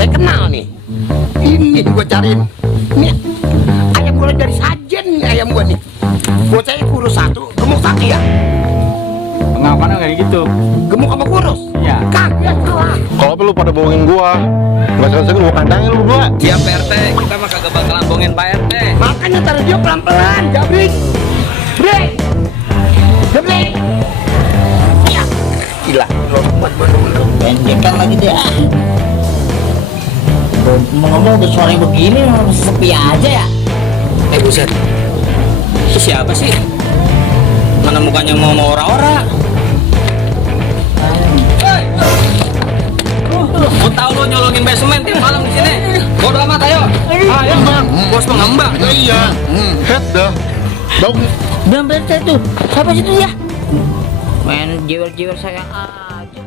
saya kenal nih. Ini gua cariin. Nih, ayam gua dari sajen nih ayam gua nih. Bocahnya kurus satu, gemuk satu ya. Pengapaannya kayak gitu? Gemuk sama kurus? Iya. Kagak salah. Kalau lu pada bohongin gua, nggak segan-segan gua kandangin lu berdua. Iya Pak RT, kita mah kagak bakalan bohongin Pak RT. Makanya taruh dia pelan-pelan, jabrik. Brek. Jabrik. Ya. Gila, lo buat bener-bener. Pendekan lagi deh. Ngomong udah sore begini masih sepi aja ya. Buset. Itu siapa sih? Mana mukanya mau ora-ora? Mau tahu lo nyolongin basement tiap malam di sini? Bodo amat ayo. Ayo bang, bos pengembang. Iya. Head dah. Bau. Bilang berita tuh. Siapa situ ya? Main jiwer-jiwer saya aja.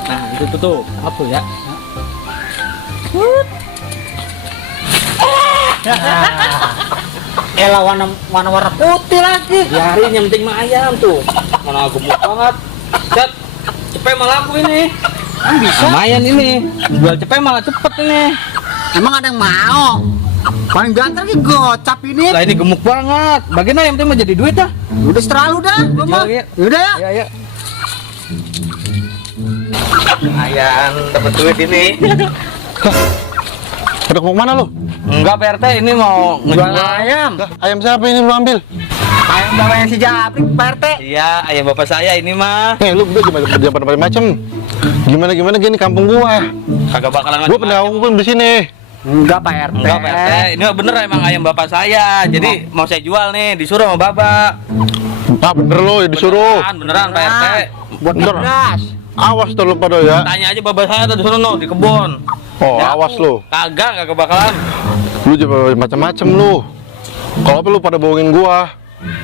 Nah itu tuh apa ya? Elah warna putih lagi. Biarin yang penting mah ayam tuh. Mana gemuk banget. Cet, cepet malah aku ini. Bisa. Lumayan ini. Jual cepet malah cepet ini. Emang ada yang mau? Paling ganteng lagi gocap ini. Lah ini gemuk banget. Bagian yang penting mah jadi duit dah. Udah terlalu dah. Gua mah. Jual, ya. Udah ya. Ayo ayo. Lumayan dapat duit ini. Pada mau mana lu? Enggak Pak RT, ini mau Jual ngejual. ayam. Dah, ayam siapa ini lu ambil? Ayam bawanya si Jabrik, Pak RT. Iya, ayam bapak saya ini mah. Lu berdua jangan macam. Gimana gini kampung gua. Kagak bakalan Gua pernah hukum di sini. Enggak, Pak RT. Enggak Pak RT, ini mah bener emang ayam bapak saya. Jadi mau saya jual nih, disuruh sama bapak. Ah bener lo ya disuruh. Beneran Pak RT. Buat Bener. beras. Awas tuh lu pada ya. Tanya aja bapak saya tuh disuruh no di kebun. Oh Ya, awas lu. Kagak bakalan. Lu jangan macam-macam lu. Kalau lu pada bohongin gua,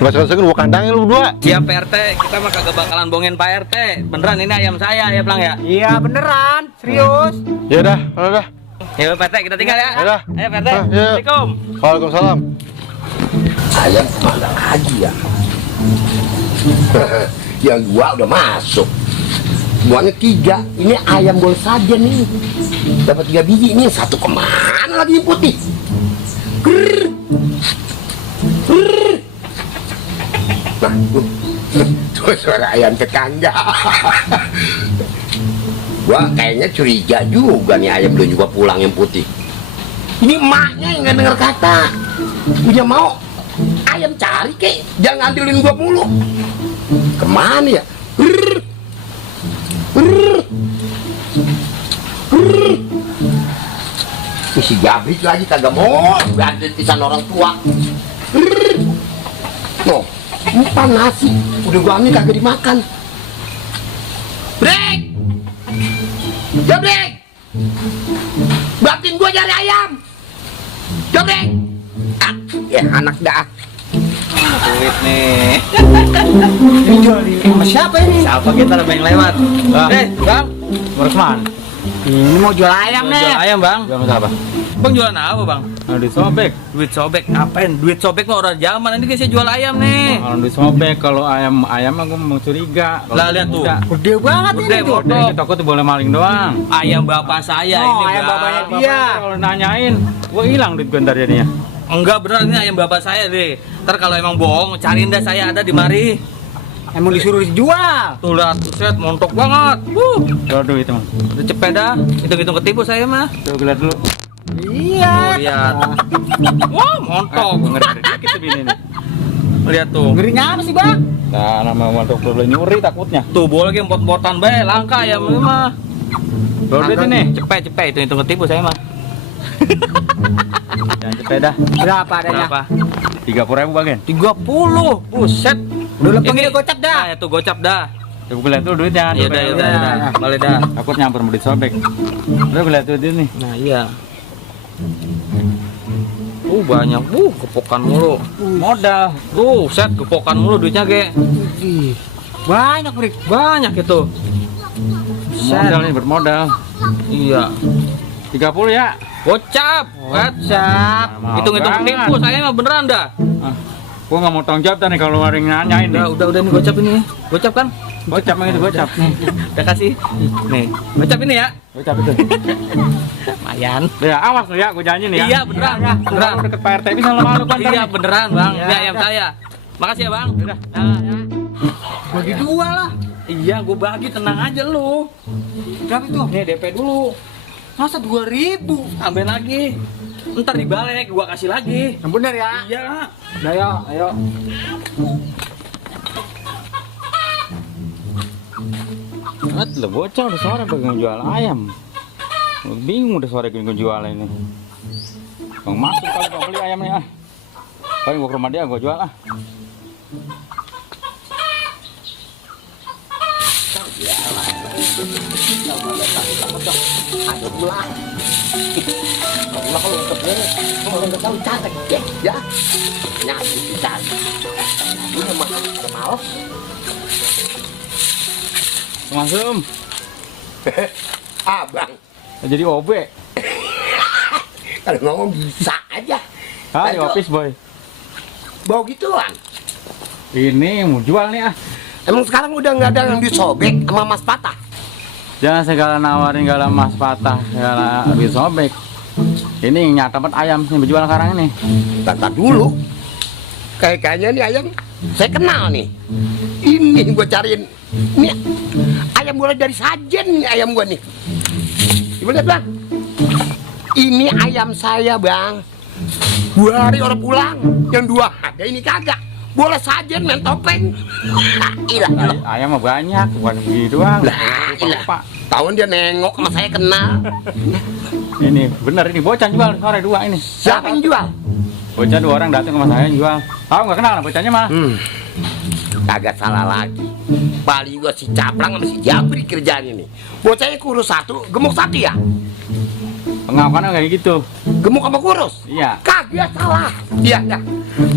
nggak segan-segan gua kandangin lu berdua. Iya Pak RT, kita mah kagak bakalan bohongin Pak RT. Beneran ini ayam saya ya Plang ya. Iya, beneran. Serius. Ya dah, udah. Ya Pak RT, kita tinggal ya. Yaudah. Ayo Pak RT. Ah, iya. Assalamualaikum. Waalaikumsalam. Ayam kemana lagi ya? Yang dua udah masuk. Semuanya 3. Ini ayam bol saja nih. Dapat 3 biji. Ini yang satu kemana lagi yang putih? Grrr. Grrr. Nah, tuh suara ayam tetangga. Gua kayaknya curiga juga nih ayam dia juga pulang yang putih. Ini emaknya yang nggak dengar kata. Punya mau ayam cari kek, jangan ngandelin gua mulu. Kemana ya? Grrr. Grrr. Grrr. Ini si Jabrik lagi kagak mau ganti pisan orang tua. Grrr. No, umpan nasi udah gua ambil kagak dimakan. Brek, Jabrik, bantuin gua cari ayam. Jabrik, ya anak dah. Duit nih. Jual sama siapa ini? Siapa kita yang lewat? Bang, Mau kemana? Ini mau jual ayam nih. jual ayam bang. Jual apa? Bang jualan apa bang? Nah, duit sobek. Duit sobek, ngapain? Duit sobek mah orang zaman, ini kan saya jual ayam nih. Kalau duit sobek, kalau ayam aku mau curiga. Kalau Lah, lihat tuh. enggak, Gede banget Gede, ini tuh. Bos. udah kita tuh boleh maling doang. Ayam bapak saya Oh, ini ayam bang. bapaknya dia. Kalau nanyain, gua hilang duit gua ntar jadinya. Enggak bener ini ayam bapak saya deh. Ntar kalau emang bohong, cariin dah saya ada di mari. Emang disuruh dijual. Tuh lihat, set montok banget. Kalau duit itu mah. Udah cepet dah. Hitung-hitung ketipu saya mah. Tuh lihat dulu. Iya. Lihat. Wah, montok. Ngeri dikit tuh bini nih. Lihat tuh. Ngerinya apa sih, Bang? Nah, nama untuk dulu nyuri takutnya. Tuh boleh lagi bot-botan bae, langka ayam ini mah. Kalau duit ini, Cepet, hitung-hitung ketipu saya mah. jangan cepet dah. Berapa adanya? Berapa? 30.000 bagian. 30. Buset. Udah lepeng Ini- dia gocap dah. Nah, itu gocap dah. Coba gue lihat dulu duitnya. Ya udah, Balik dah. Takut nyampur mau disobek. Udah gue lihat duit ini. Nah, iya. Banyak. Gepokan mulu. Modal. Set gepokan mulu duitnya, Ge. Ih, banyak, Brik. Banyak itu. Modal ini bermodal. Iya. 30 ya. Gocap. Gocap. Hitung-hitung penipu saya mah beneran dah. Gua nggak mau tanggung jawab nih kalau ada yang nanyain nih. Udah nih gocap ini. Gocap kan? Gocap yang itu gocap. Udah kasih. Nih, gocap ini ya. Gocap itu. Lumayan. Ya awas lu ya, gua janji nih ya. Iya beneran. Beneran. Kalau deket Pak RT bisa malu kan. Iya beneran bang. Iya. Ini ayam saya. Makasih ya bang. Udah. Bagi dua lah. Iya, gue bagi, tenang aja lu. Berapa itu? Nih DP dulu. Masa 2.000? Tambahin lagi. Ntar dibalik, gua kasih lagi. Yang bener ya. Iya. Ayo. Banget lo bocah udah sore pengen jual ayam. Bingung udah sore pengen jual ini. Bang masuk kali bang beli ayamnya ah. Paling gua ke rumah dia gua jual ah. Aduh pulang. Allah kalau nggak tahu cara ya. Nyari kita. Ini memang malas. Langsung. Abang, Jadi OB. kalau ngomong bisa aja. Ah, di office boy. Bau gituan. Ini mau jual nih ah. Emang sekarang udah nggak ada yang disobek sama Mas Patah. Jangan segala nawarin segala mas patah, segala habis sobek. Ini yang nyata banget ayam yang berjual sekarang ini. Bentar dulu. Kayaknya nih ayam saya kenal nih. Ini gue cariin. Ini ayam mulai dari sajen nih ayam gue nih. Ibu lihat bang. Ini ayam saya bang. 2 hari orang pulang. Yang 2 ada ini kagak. Boleh sajen main topeng. Ilah. Ayam mah banyak, bukan begitu doang. Ilah. Tahun dia nengok sama saya kenal. Ini bener ini bocah jual sore 2 ini. Siapa yang jual? Bocah 2 orang datang sama saya jual. Tahu nggak kenal bocahnya mah? Kagak salah lagi. Paling gua si Caplang sama si Jabri kerjaan ini. Bocahnya kurus 1, gemuk 1 ya? Pengakuannya kayak gitu. Gemuk sama kurus? Iya. Kagak salah. Iya, ya.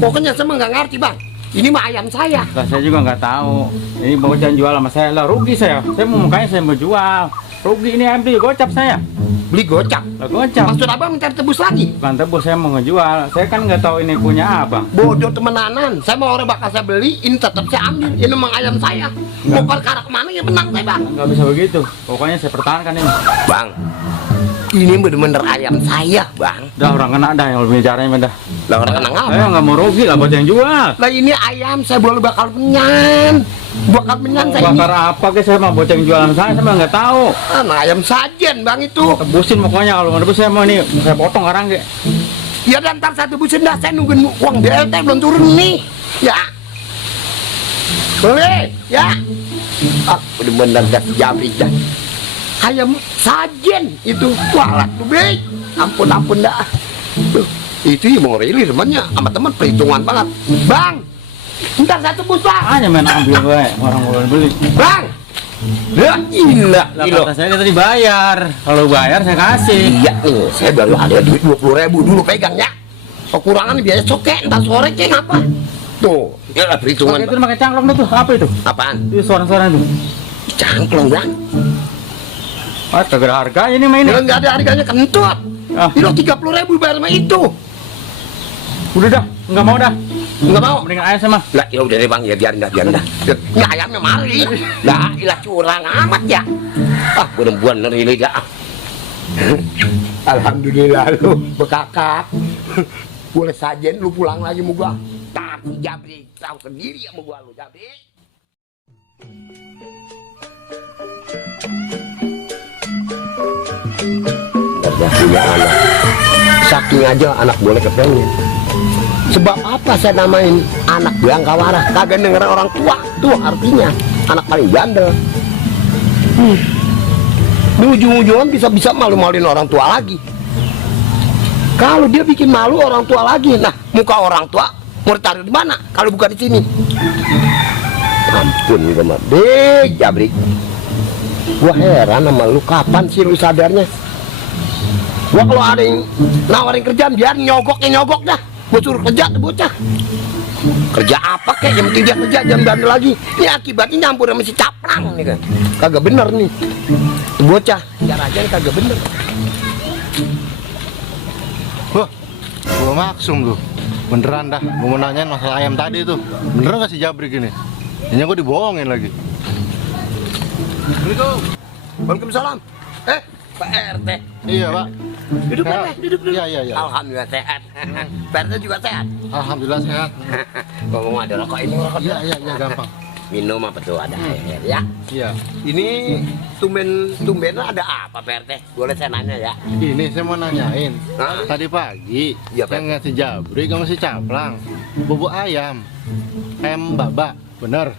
Pokoknya saya nggak ngerti bang. Ini mah ayam saya. Lah, saya juga nggak tahu. Ini bocah jual sama saya lah rugi saya. Saya mau mukanya saya mau jual. Rugi ini ayam tuh gocap saya. Beli gocap. Lah gocap. Maksud abang minta tebus lagi? Bukan tebus saya mau ngejual. Saya kan nggak tahu ini punya abang. Bodoh temenanan. Saya mau orang bakal saya beli. Ini tetap saya ambil. Ini memang ayam saya. Mau perkara kemana ya menang saya bang. Nggak bisa begitu. Pokoknya saya pertahankan ini. Bang, ini bener-bener ayam saya bang. Dah orang kena dah yang lebih caranya dah. Lah orang kena ngapa? Saya nggak mau rugi lah buat yang jual. Lah ini ayam saya boleh bakal menyan. Bakal menyan saya ini. Bakar apa ke saya mah bocah yang jualan saya mah nggak tahu. Nah, ayam sajen bang itu. Tebusin pokoknya kalau mau tebus saya mau ini saya potong sekarang ke. Ya dan ntar saya tebusin dah. Saya nungguin uang BLT belum turun nih. Ya. Boleh ya. Ah, bener-bener dah Jabri dah. Ayam sajen itu. Walat tuh baik. Ampun dah. Tuh, itu yang mau rili temannya sama teman perhitungan banget. Bang, ntar saya tebus bang. Hanya main ambil gue orang mau beli. Bang. Ya ilah, Lah kata saya tadi bayar. Kalau bayar saya kasih. Iya nih, saya baru ada duit 20.000 dulu pegang ya. Kekurangan biaya soke, entar sore kayak ngapa? Tuh, ya lah perhitungan. Itu pakai cangklong itu apa itu? Apaan? Itu suara-suara itu. Cangklong bang. Wah, kagak ada harganya ini main. Kalau nggak ada harganya kentut. Ah. Itu 30.000 bayar sama itu. Udah dah, nggak mau dah. Nggak mau. Mendingan ayam sama. Lah ya udah deh bang, ya biarin dah. Ini ayamnya mari. Lah ilah curang amat ya. Ah, bener-bener ini dah. Alhamdulillah lu bekakak. Boleh sajen lu pulang lagi sama gua. Tapi Jabri tahu sendiri sama gua lu Jabri. Udah punya anak. Saking aja anak boleh kepengen. Sebab apa saya namain anak Bangkawara? Kagak denger orang tua. Tuh artinya anak paling bandel. Di ujung-ujungan bisa-bisa malu-maluin orang tua lagi. Kalau dia bikin malu orang tua lagi, nah muka orang tua mau ditaruh di mana? Kalau bukan di sini. Ampun gua mah, deh Jabri. Gua heran sama lu, kapan sih lu sadarnya? Gua kalau ada yang nawarin kerjaan biar nyogok dah. Gua suruh kerja tuh bocah. Kerja apa kek? Yang penting dia kerja, jangan bandel lagi. Ini akibatnya nyampur sama si Caplang nih kan. Kagak bener nih. Tuh bocah, cara aja kagak bener. maksum lu. Beneran dah, gue mau nanyain masalah ayam tadi tuh. Beneran gak si Jabrik ini? Ini gue dibohongin lagi. Waalaikumsalam. Pak RT. Iya Pak. Duduk Pak RT, duduk. Iya iya iya. Alhamdulillah sehat. Pak RT juga sehat. Alhamdulillah sehat. Ngomong ada rokok ini rokok. Iya iya iya gampang. Minum apa tuh ada air ya. Iya. Ini tumben ada apa Pak RT? Boleh saya nanya ya? Ini saya mau nanyain. Hah? Tadi pagi Iya, Pak. saya ngasih Jabrik sama si Caplang bubuk ayam. Ayam baba, bener.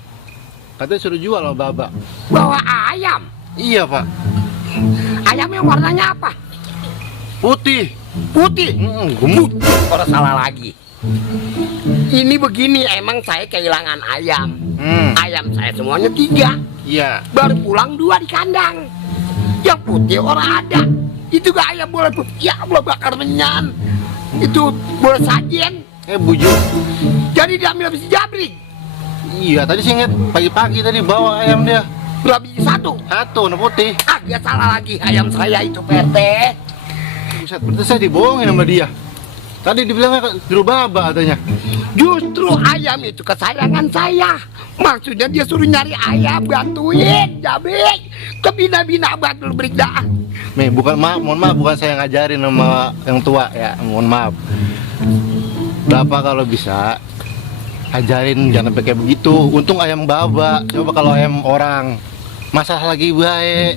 Katanya suruh jual sama baba. Bawa ayam. Iya Pak. Ayamnya warnanya apa? Putih. Putih. Gemuk. Orang salah lagi. Ini begini, emang saya kehilangan ayam. Ayam saya semuanya 3. Iya. Baru pulang 2 di kandang. Yang putih orang ada. Itu gak ayam boleh putih. Ya Allah bakar menyan. Itu boleh sajen. Bujuk. Jadi diambil habis Jabrik. Iya, tadi saya ingat pagi-pagi tadi bawa ayam dia. Berapa biji? 1. Satu, warna putih. Agak salah lagi ayam saya itu PT. Buset, berarti saya dibohongin sama dia. Tadi dibilangnya suruh baba katanya. Justru ayam itu kesayangan saya. Maksudnya dia suruh nyari ayam, bantuin Jabrik. Kebina-bina batul Brik dah. Nih, mohon maaf, bukan saya ngajarin sama yang tua ya, mohon maaf. Bapak kalau bisa ajarin jangan sampai kayak begitu. Untung ayam baba, coba kalau ayam orang masalah lagi baik.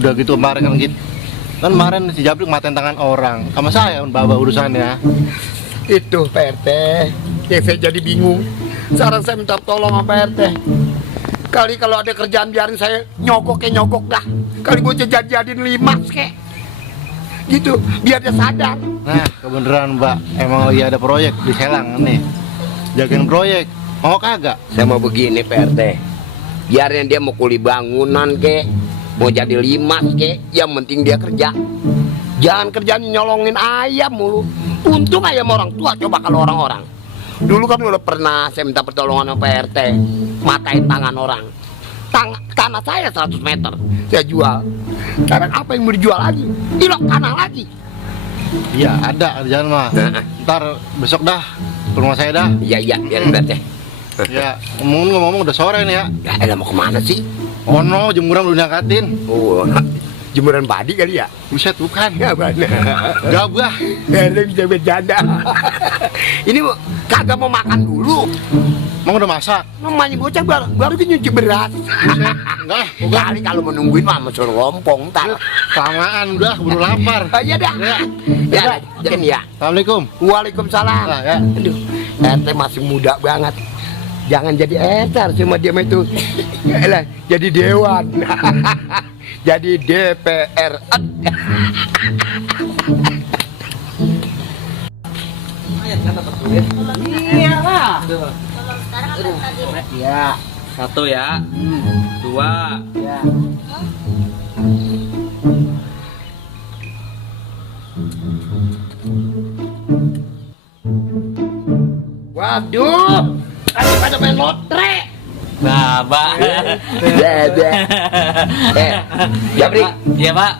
Udah gitu kemarin kan gitu. Kan kemarin si Jabrik matain tangan orang sama saya baba urusannya. Itu Pak RT yang saya jadi bingung. Sekarang saya minta tolong sama Pak RT. Kali kalau ada kerjaan biarin saya nyogok dah. Kali gue jadiin 5 kek. Gitu, biar dia sadar. Nah, kebenaran Mbak, emang lagi ada proyek di Selang nih. Jagain proyek, mau kagak? Saya mau begini Pak RT. Biarin dia mau kuli bangunan kek, mau jadi 5 kek, yang penting dia kerja. Jangan kerjanya nyolongin ayam mulu. Untung ayam orang tua, coba kalau orang-orang. Dulu kan udah pernah saya minta pertolongan sama Pak RT, matain tangan orang. Tanah saya 100 meter, saya jual. Sekarang apa yang mau dijual lagi? Ilok tanah lagi. Iya, ada kerjaan mah. Ntar besok dah ke rumah saya dah. Iya, biarin Pak RT. Ya, ngomong-ngomong udah sore nih ya. Ya elah mau kemana sih? Oh no, jemuran belum diangkatin. Oh, jemuran padi kali ya? Buset, bukan. Ya benar. Gabah. Dia bisa bercanda. Ini kagak mau makan dulu. Emang udah masak? Namanya bocah baru nyuci beras. Buset, enggak. Kali kalau menungguin mah suruh ngompong ntar. Kelamaan udah, keburu lapar. Iya dah. Ya, jangan ya. Assalamualaikum. Waalaikumsalam. Nah, ya. Aduh, RT masih muda banget. Jangan jadi RT, harus sama dia mah itu. Yaelah, jadi dewan. Jadi DPR. Iya lah. Ya. 1 ya. 2. Ya. Waduh, pada main lotre. Baba. Jabrik, Iya Pak.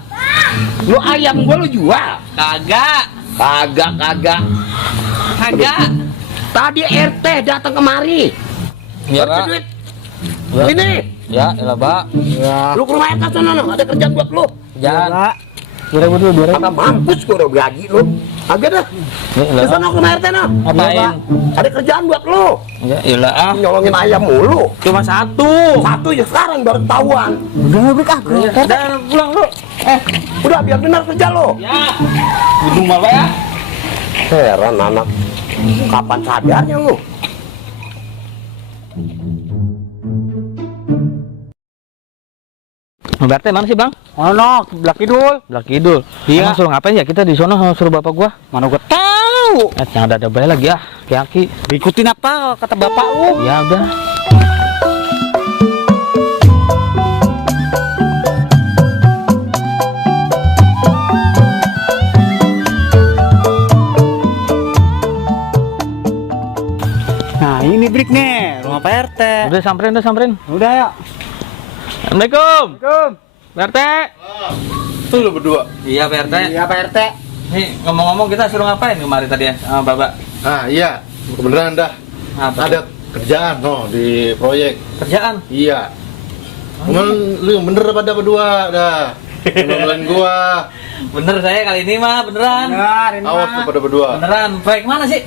lu ayam gua lu jual? Kagak. Kagak. Tadi RT datang kemari. Iya, Kasih Pak. duit. Ya. Ini, Ya, elah, Pak. lu ke rumah RT sana, ada kerjaan buat lu. Jangan. 2000. Apa mampus gua udah gaji lu? Agak dah. Ya, Ke elah. sana ke rumah RT nah. Ngapain? Ada kerjaan buat lu. Ya, elah ah. Nyolongin ayam mulu. Cuma 1. Satu ya sekarang baru ketahuan. Udah Brik ah. Dan pulang lu. Udah biar benar kerja lu. Ya. Gedung apa ya? Heran anak. Kapan sadarnya lu? Berarti mana sih, Bang? Ono, Blak Kidul. Belak Kidul. Iya. Emang suruh ngapain ya kita di sono suruh bapak gua? Mana gua tahu. Yang ada bayi lagi ah, kaki. Ikutin apa kata bapak lu? Ya udah. Nah, ini Brik nih, rumah Pak RT. Udah samperin. Udah ya. Assalamualaikum. Assalamualaikum. Pak RT. Tuh lu berdua. Iya Pak RT. Iya Pak RT. Nih ngomong-ngomong kita suruh ngapain kemarin tadi ya sama Baba? Nah iya, kebenaran dah. Apa? Ada kerjaan di proyek. Kerjaan. Iya. Cuman lu yang bener pada berdua dah. Nolongin gua. Bener saya kali ini mah beneran. Awas tuh pada berdua. Beneran. Proyek mana sih?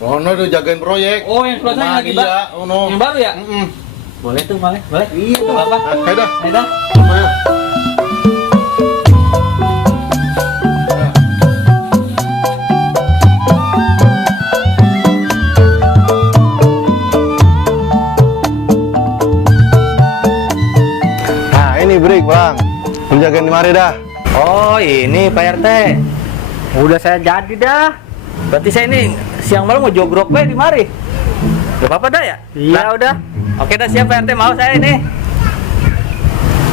Ono tuh jagain proyek. Oh yang selesai lagi Bang. Iya, ono. Yang baru ya? Boleh tuh, boleh. Iya tuh apa? Ayo dah. Ayo dah. Ayo. Nah ini break bang, menjagain di mari dah. Oh ini Pak RT. Udah saya jadi dah. Berarti saya ini siang malam mau jogrok di mari. Gak apa-apa dah ya? Iya udah. Oke dah siap Pak RT, mau saya ini.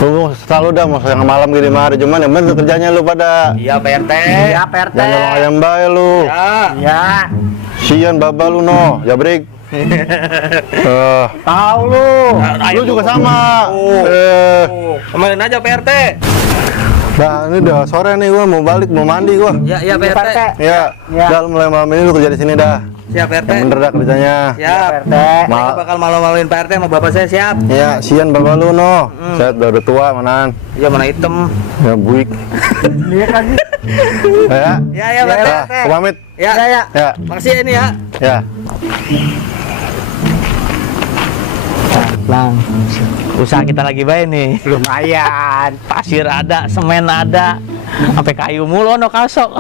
Lu selalu dah mau siang malam gini mari, cuman yang bener kerjanya lu pada. Iya Pak RT. Iya Pak RT. Jangan nyolong ayam bae lu. Ya. Iya. Sian baba lu no, ya break. Tahu lu. Lu juga sama. Kemarin aja Pak RT. Nah ini udah sore nih gua mau balik mau mandi gua. Ya Pak RT. Ya. Dah mulai malam ini lu kerja di sini dah. Siap Pak RT. Yang bener dah kerjanya. Siap Pak RT. Saya bakal malu-maluin Pak RT sama bapak saya siap. Ya, sian baba lu no. Saya udah tua manan. Iya mana hitam. Ya buik. Iya kan. Ya. Ya Pak RT. Aku pamit. Ya. Ya. Makasih ini ya. Ya. Lang, usaha kita lagi baik nih. Lumayan. Pasir ada, semen ada, sampai kayu mulu no kasok.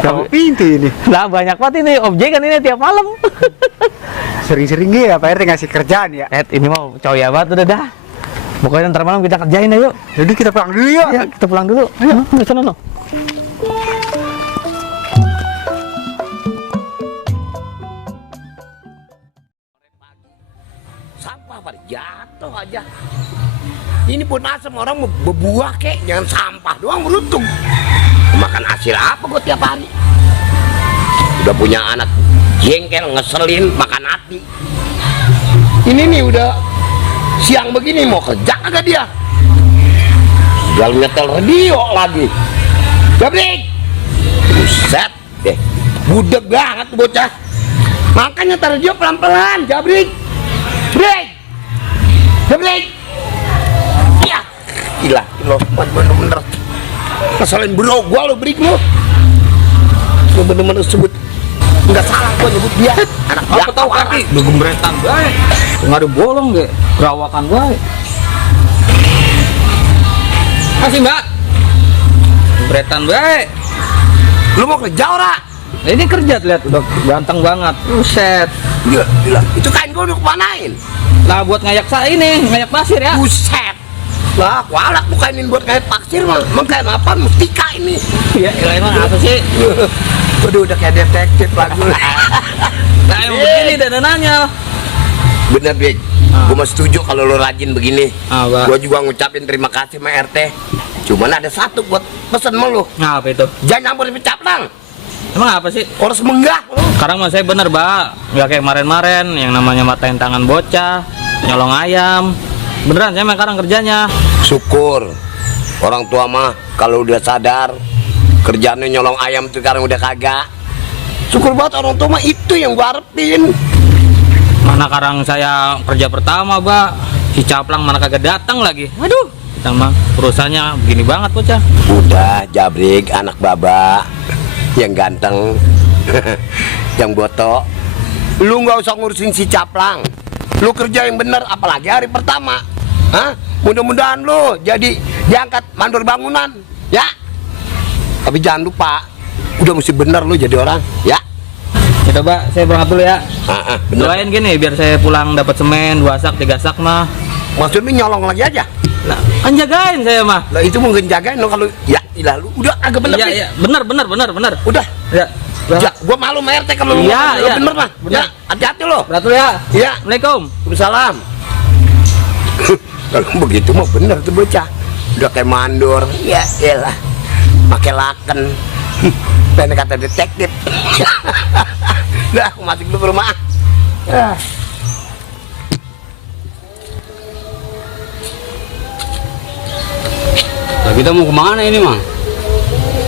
Berapa pintu ini? Lah banyak banget ini objek kan ini tiap malam. Sering-sering ya Pak RT ngasih kerjaan ya. Ini mau coya banget udah dah. Pokoknya ntar malam kita kerjain ayo. Jadi kita pulang dulu ya. Ya kita pulang dulu. Ayo, ke sana no. Sampah pada jatuh aja. Ini pun asam orang mau berbuah kek, jangan sampah doang beruntung. Makan hasil apa gua tiap hari? Udah punya anak jengkel, ngeselin, makan hati. Ini nih udah siang begini mau kerja kagak dia? Tinggal nyetel radio lagi. Jabrik! Buset deh, budek banget tuh bocah. Makanya nyetel radio pelan-pelan, Jabrik. Break! Break! Iya! Gila, lo bener-bener keselin bro gua lo break lo. Lo bener-bener sebut nggak salah gua nyebut dia. Anak Apa tahu kaki udah gembretan baik. Enggak ada bolong ge, gerawakan baik. Masih Mbak. Gembretan baik. Lu mau kerja ora? Nah, ini kerja lihat udah ganteng banget. Buset. Gila, gila. Itu kain gua udah kemanain? Lah buat ngayak saya ini, ngayak pasir ya. Buset. Lah, kualat tuh kainin buat kain pasir mah. Emang kain apa? Mustika ini. Iya, emang apa sih? Waduh, udah kayak detektif lagu. Nah, emang begini dandanannya. Bener, Bik. Gua mah setuju kalau lo rajin begini. Apa? Gua juga ngucapin terima kasih sama RT. Cuman ada satu buat pesen sama lu. Apa itu? Jangan nyampur pecaplang. Emang apa sih? Harus menggah. Sekarang mah saya bener, Mbak. Nggak kayak kemarin-kemarin yang namanya matain tangan bocah, nyolong ayam. Beneran saya mah sekarang kerjanya. Syukur. Orang tua mah kalau udah sadar kerjaannya nyolong ayam tuh sekarang udah kagak. Syukur banget orang tua mah itu yang gua harapin. Mana sekarang saya kerja pertama, Mbak. Si Caplang mana kagak datang lagi. Aduh, kita mah perusahaannya begini banget bocah. Udah, Jabrik, anak baba yang ganteng, yang botok. Lu nggak usah ngurusin si Caplang. Lu kerja yang bener, apalagi hari pertama. Hah? Mudah-mudahan lu jadi diangkat mandor bangunan, ya. Tapi jangan lupa, udah mesti bener lu jadi orang, ya. Ya Mbak, saya berangkat dulu ya. Bener. Doain gini biar saya pulang dapat semen 2 sak 3 sak mah. Maksudnya nyolong lagi aja. Lah, kan jagain saya mah. Lah itu mungkin jagain lo kalau ya ilah lu udah agak bener. Iya, Pi. iya, bener. Udah. Ya. Ya, gua malu sama RT kalau lu Iya, ngomong, iya. bener lah. Bener. Ya, hati-hati lo. Berangkat dulu ya. Iya. Assalamualaikum. Waalaikumsalam. Kalau begitu mah bener tuh bocah. Udah kayak mandor. Ya elah. Pakai laken. Pengen kata detektif. Udah, aku masuk dulu ke rumah. Ya. Nah, kita mau kemana ini, Mang?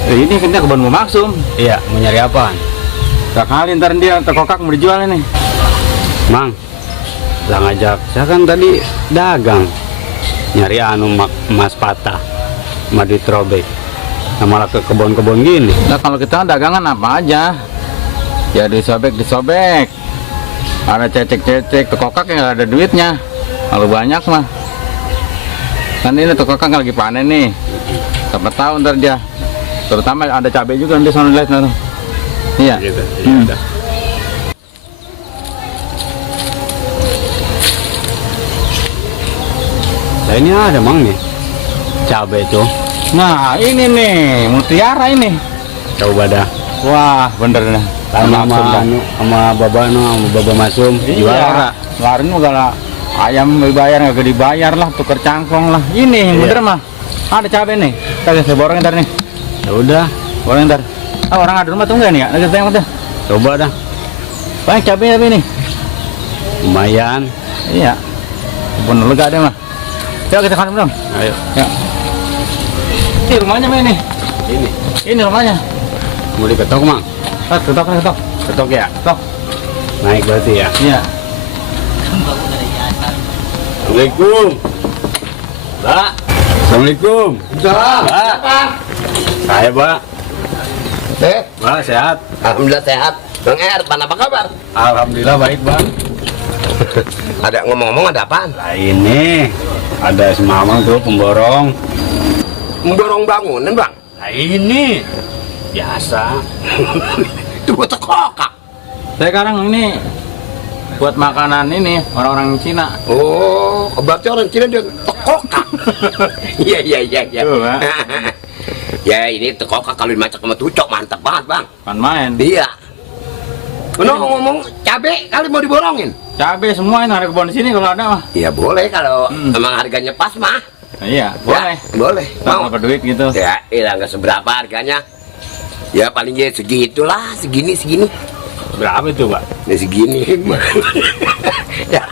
Ini kita kebun mau maksum. Iya, mau nyari apaan? Kali ntar dia terkokak mau dijual ini. Mang, lah ngajak saya kan tadi dagang nyari emas patah sama duit robek. Nah, malah ke kebun-kebun gini. Nah kalau kita dagangan apa aja, ya disobek. Ada cecek terkokak yang ada duitnya. Kalau banyak mah. Kan ini terkokak lagi panen nih. Siapa tahu ntar dia. Terutama ada cabai juga nanti sana lihat nanti. Iya. Gitu, iya. Nah ini ada mang nih cabai tuh. Nah ini nih mutiara ini. Coba dah. Wah bener nih. Sama baba masum jual ora. Kemarin juga lah ayam dibayar nggak dibayar lah, tukar cangkong lah. Ini bener mah. Ada cabai nih. Saya borong ntar nih. Ya udah, Borong ntar. Ah, orang ada rumah tuh enggak nih ya? Lagi tengok tuh. coba dah. Banyak cabai nih. Lumayan. Iya. Kebun lega deh mah. Yuk kita kan dong. Ayo. Ya. Ini rumahnya mah ini. Ini rumahnya. Mau diketok mang? Ketok. Ketok ya? Ketok. Naik berarti ya? Iya. Assalamualaikum. Mbak. Assalamualaikum. Mbak. Saya Mbak. Mbak sehat? Alhamdulillah sehat. Bang Erpan apa kabar? Alhamdulillah baik Bang. Ada ngomong-ngomong ada apaan? Nah ini ada semamang tuh pemborong. Mendorong bangunan bang? Nah ini biasa. Itu buat tekokak. Sekarang ini buat makanan ini orang-orang Cina. Oh, berarti orang Cina dia tekokak. Iya. Tuh, Pak. Ya ini tekokak kalau dimasak sama tucok mantap banget bang. Kan main. Iya. Ngomong cabe kali mau diborongin? Cabai semua ini ada kebun di sini kalau ada mah. Iya boleh kalau emang harganya pas mah. Nah, iya, boleh. Ya, boleh. Mau Mau? duit gitu. Ya, iya nggak seberapa harganya. Ya paling ya segitulah, segini. Berapa itu Pak? Ini segini. Ya.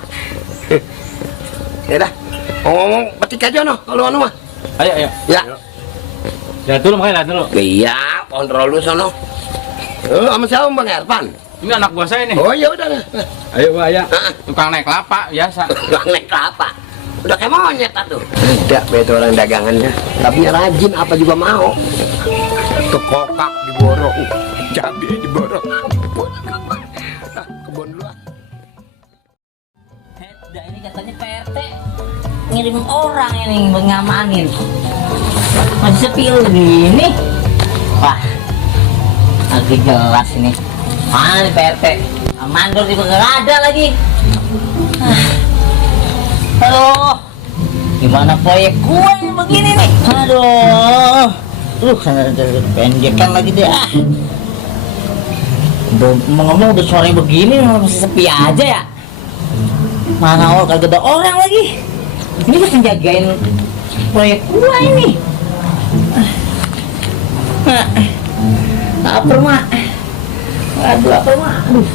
Ya dah. Ngomong petik aja no, kalau anu mah. Ayo. Ya. Ya dulu makanya lihat dulu. Iya, kontrol lu sono. Sama siapa Bang Erpan? Ini anak buah saya nih. Oh ya udah. Ayo Pak ya. Tukang naik kelapa biasa. Tukang naik kelapa. Udah kayak monyet tuh. Tidak, betul orang dagangannya. Tapi rajin apa juga mau. Tekokak diborong, cabai diborong. Kebun dulu ah. Ini katanya PRT ngirim orang ini buat ngamanin. Masih sepi gini. Wah, lagi jelas ini. Mana nih PRT? Mandor juga nggak ada lagi. Halo, gimana proyek gua yang begini nih? Aduh, penjekan lagi deh. Ngomong udah sore begini masih sepi aja ya. Mana orang kagak ada orang lagi. Ini kan penjagain proyek gua ini. Lapar mak. Aduh lapar mak. Aduh.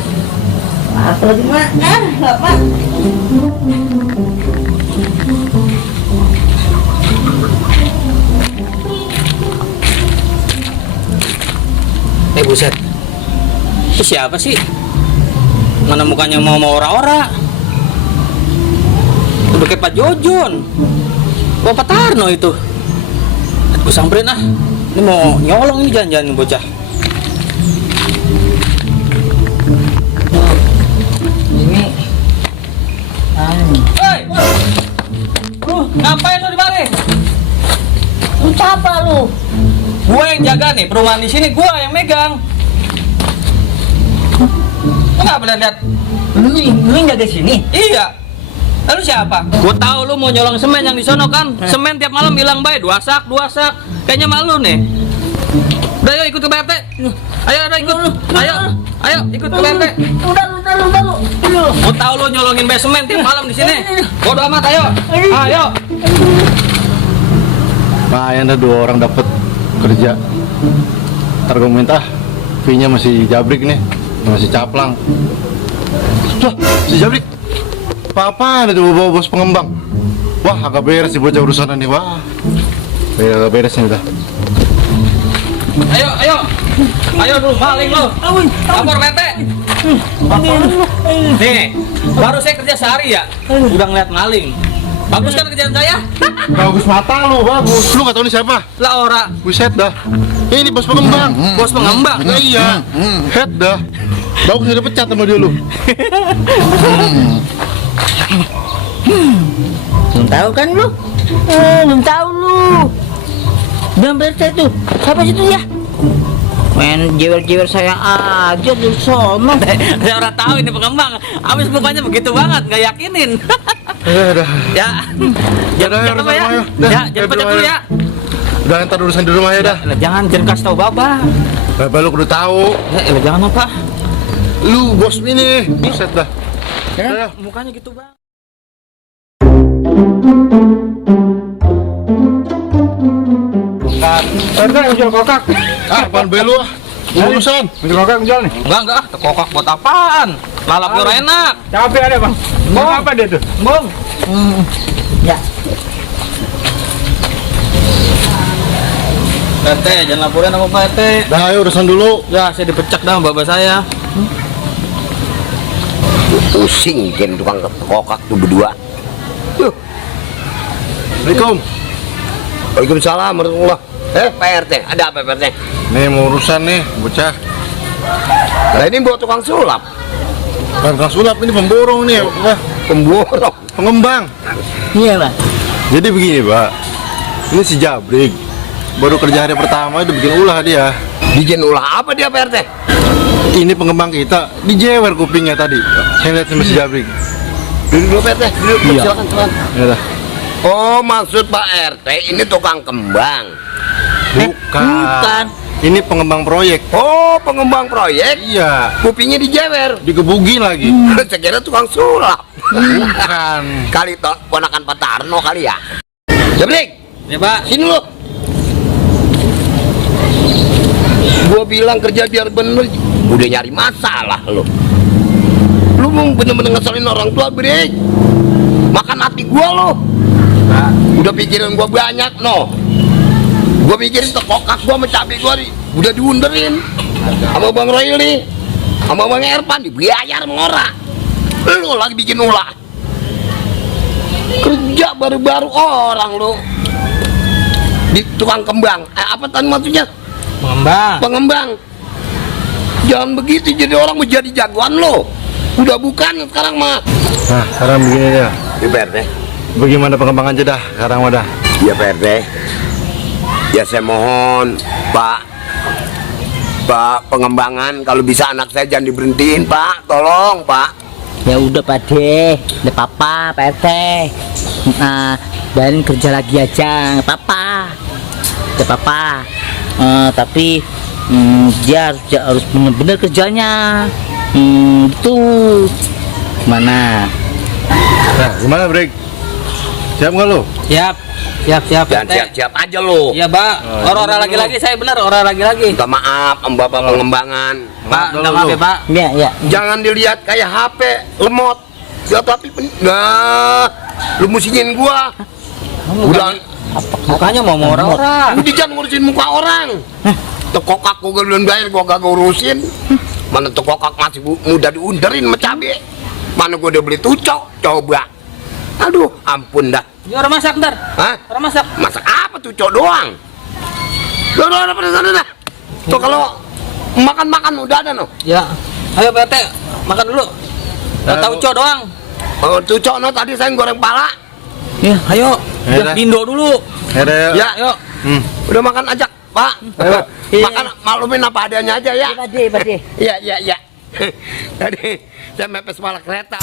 Lapar lagi mak. Lapar. Buset. Ini siapa sih? Mana mukanya mau ora-ora? Udah kayak Pak Jojon. Bapak Tarno itu. Gue samperin ah. Ini mau nyolong ini jangan-jangan bocah. Ini. Hei! Ngapain lu di mari? Lu siapa lu? Gue yang jaga nih perumahan di sini, gue yang megang. Lu nggak boleh lihat? Lu yang jaga sini? Iya. Lalu siapa? Gue tahu lu mau nyolong semen yang di sono kan. Semen tiap malam bilang baik 2 sak. Kayaknya malu nih. Udah yuk ikut ke BRT. Ayo ikut. Ayo ikut ke BRT. Udah lu. Gue tahu lu nyolongin semen tiap malam di sini. Bodoh amat ayo. Ayo. Lumayan dah 2 orang dapat kerja. Ntar gue minta fee-nya masih jabrik nih, masih caplang. Tuh, si jabrik. Apa-apaan itu bawa bos pengembang? Wah, agak beres sih bocah urusan ini. Wah, agak beres nih udah. Ayo dulu maling lo. Lapor PT. Nih, baru saya kerja sehari ya, udah ngeliat maling. Bagus kan kerjaan saya? Bagus mata lu, bagus. Lu nggak tahu ini siapa? Lah ora, Buset dah. Ini bos pengembang. bos pengembang. Nah, iya. Head dah. Bagus udah pecat sama dia lu. Belum tahu kan lu? Belum tahu lu. Bang BRT tuh, siapa situ ya? Main jewer-jewer saya aja lu sono. Saya ora tahu ini pengembang. Abis mukanya begitu banget, nggak yakinin. Udah. Ya, jangan Udah, apa ya? udah, Ya, udah, jangan pecat udah, dulu udah. ya. Udah ntar urusan di rumah ya dah. Lah, jangan kasih tahu Baba. Bapak lu kudu tahu. Ya, jangan apa? Lu bos ini. Buset dah. Ya, mukanya gitu bang. Pak RT yang jual kokak. Ah, apaan belu ah? Urusan. Jual kokak yang jual nih. Enggak, tekokak buat apaan? Lalapnya ora enak. Capek ada bang. Mau apa dia tuh? Bong. Ya, PT, jangan laporin sama Pak RT. Dah ayo urusan dulu. Ya, saya dipecat dah sama bapak saya. Pusing kan tukang kokak tuh berdua. Yuh. Assalamualaikum. Waalaikumsalam warahmatullah. Pak RT, ada apa Pak RT? Nih mau urusan nih, bocah. Nah ini buat tukang sulap, Bukan tukang sulap, ini pemborong nih. Wah, pemborong. pengembang. iya Bang. Jadi begini, Pak. Ini si Jabrik. Baru kerja hari pertama udah bikin ulah dia. Bikin ulah apa dia Pak RT? Ini pengembang kita dijewer kupingnya tadi. Saya lihat sama si Jabrik. Duduk dulu Pak RT, duduk. Iya. Silakan, silakan. Ya dah. Oh maksud Pak RT ini tukang kembang. Bukan. Ini pengembang proyek. Oh pengembang proyek. Iya. Kupingnya dijewer. Digebugin lagi. Saya kira tukang sulap. Bukan. Kali ponakan Pak Tarno kali ya. Jabrik, Ya, Pak. sini lu. Gua bilang kerja biar bener, udah nyari masalah lu. Lu mau bener-bener ngeselin orang tua, Brik. Makan hati gua lo. Udah pikirin gua banyak no. Gua pikirin tekokak gua sama cabai gua udah diunderin sama Bang Royli, sama Bang Erpan dibayar ngora. Lu lagi bikin ulah. Kerja baru-baru orang lu di tukang kembang. Apa tadi maksudnya? Pengembang. Pengembang. Jangan begitu jadi orang menjadi jagoan lo. Udah bukan sekarang mah. Nah, sekarang begini ya. Di PRT. Bagaimana pengembangan aja dah sekarang udah. Ya PRT. Ya saya mohon Pak pengembangan kalau bisa anak saya jangan diberhentiin Pak. Tolong Pak. Ya udah Pak De, udah papa Pak RT. Nah, dan kerja lagi aja, nggak apa-apa. Udah papa. Tapi dia harus bener-bener kerjanya. Itu mana? Nah, gimana Brik? Siap nggak lu? Siap. Siap, Jangan PT. siap-siap aja lo. Iya, Pak. Orang lagi-lagi saya benar, orang lagi-lagi. Minta maaf sama Bapak pengembangan. Pak, dulu, minta maaf lu. ya, Pak. Ya, ya. Jangan dilihat kayak HP lemot. Ya tapi nah, lu musingin gua. Udah Mukanya mau orang-orang. udah jangan ngurusin muka orang. Tekokak gua belum bayar gua gak urusin. Mana tekokak masih muda diunderin sama cabe. Mana gua udah beli tucok, coba. Aduh, ampun dah. Ya, orang masak ntar. Hah? Orang masak. Masak apa tucok doang? Udah pada sana dah. Tuh kalau makan-makan udah ada no. Ya. Ayo PT, makan dulu. Tahu cok doang. Oh, tucok no tadi saya goreng pala. Ya, ayo. Ya, dah. Indo dulu. Ya dah, ya. Ya, Ayo. udah makan ajak, Pak. Ayo. Makan maklumin apa adanya aja ya. Pak De, Pak De. Iya, iya, iya. Tadi saya mepes kepala kereta.